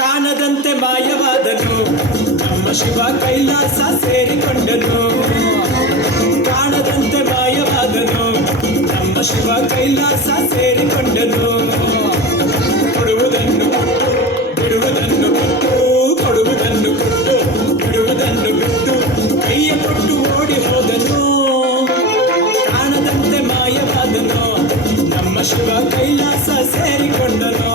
ಕಾಣದಂತೆ ಮಾಯವಾದನು ನಮ್ಮ ಶಿವ ಕೈಲಾಸ ಸೇರಿಕೊಂಡನು. ಕಾಣದಂತೆ ಮಾಯವಾದನು ನಮ್ಮ ಶಿವ ಕೈಲಾಸ ಸೇರಿಕೊಂಡನು. ಕೊಡುವುದನ್ನು ಕೊಟ್ಟು ಬಿಡುವುದನ್ನು ಕೊಟ್ಟು, ಕೊಡುವುದನ್ನು ಕೊಟ್ಟು ಬಿಡುವುದನ್ನು ಬಿಟ್ಟು ಕೈಯ ಕೊಟ್ಟು ಓಡಿ ಹೋದನು. ಕಾಣದಂತೆ ಮಾಯವಾದನು ನಮ್ಮ ಶಿವ ಕೈಲಾಸ ಸೇರಿಕೊಂಡನು.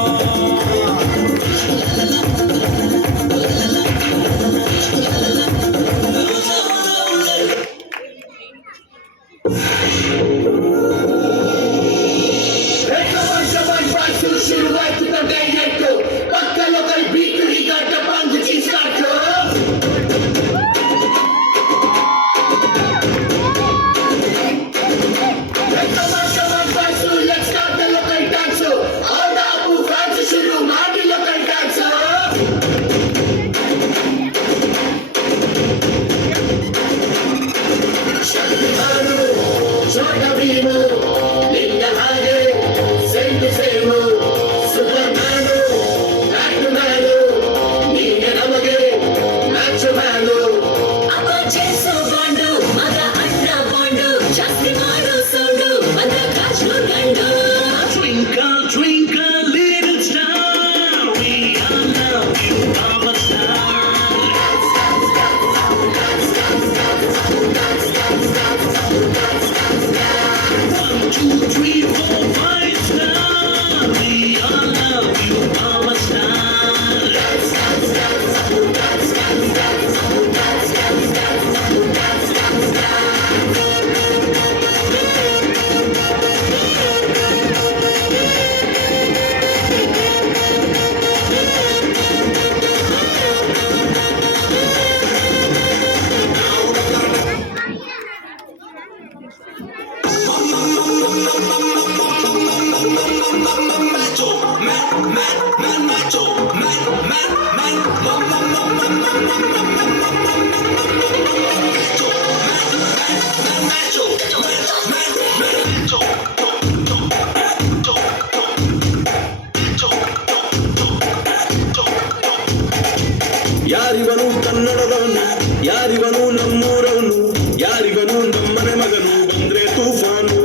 ಯಾರಿವನು ಕನ್ನಡದವನು, ಯಾರಿವನು ನಮ್ಮೂರವನು, ಯಾರಿವನು ನಮ್ಮನೆ ಮಗನು ಬಂದ್ರೆ ತೂಫಾನು.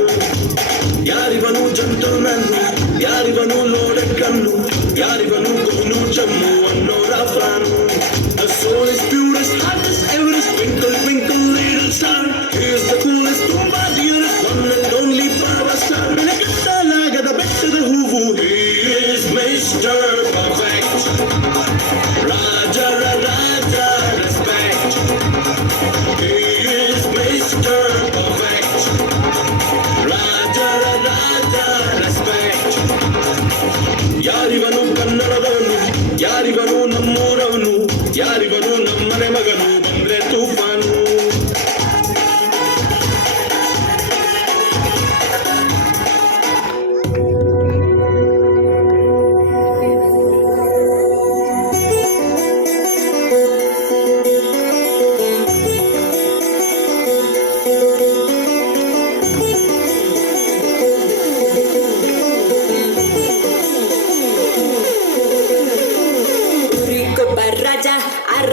ಯಾರಿವನು ಜಂಟಲ್ಮ್ಯಾನ್, ಯಾರಿವನು ಲೋಡೆಡ್ ಕಣ್ಣು, ಯಾರಿವನು ಕೊಹ್ನು ಚಮ್ಮು ಅನ್ನೋರ fan. The soul is purest, hottest, Everest, twinkle twinkle little star. He is the coolest, ತುಂಬಾ dearest, one and only power star. ಕಟ್ಟಲಾಗದ ಬೆಟ್ಟದ ಹೂವು, he is Mr. Perfect. Raja Raja respect, he is Mr. Perfect. Raja Raja respect. ಯಾರಿವನು ಕನ್ನಡದವನು, ಯಾರಿವನು ನಮ್ಮೂರವನು, ಯಾರಿವನು ನಮ್ಮನೆ ಮಗನು ಬಂದ್ರೆ ತೂಫಾನು.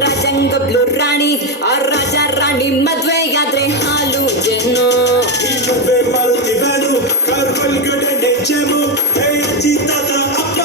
ರಾಜಂಗೊಬ್ಳು ರಾಣಿ, ಆ ರಾಜ ರಾಣಿ ಮದ್ವೆಯಾದ್ರೆ ಹಾಲು ಜೇನು. ಈ ಮದ್ವೆ ಮಾಡ್ತಿವನು ಕರ್ಕೊಳ್ಗಡೆ ನೆಚ್ಚೆಮು, ಹೇ ಅಜ್ಜಿ ತಾತ ಅಪ್ಪ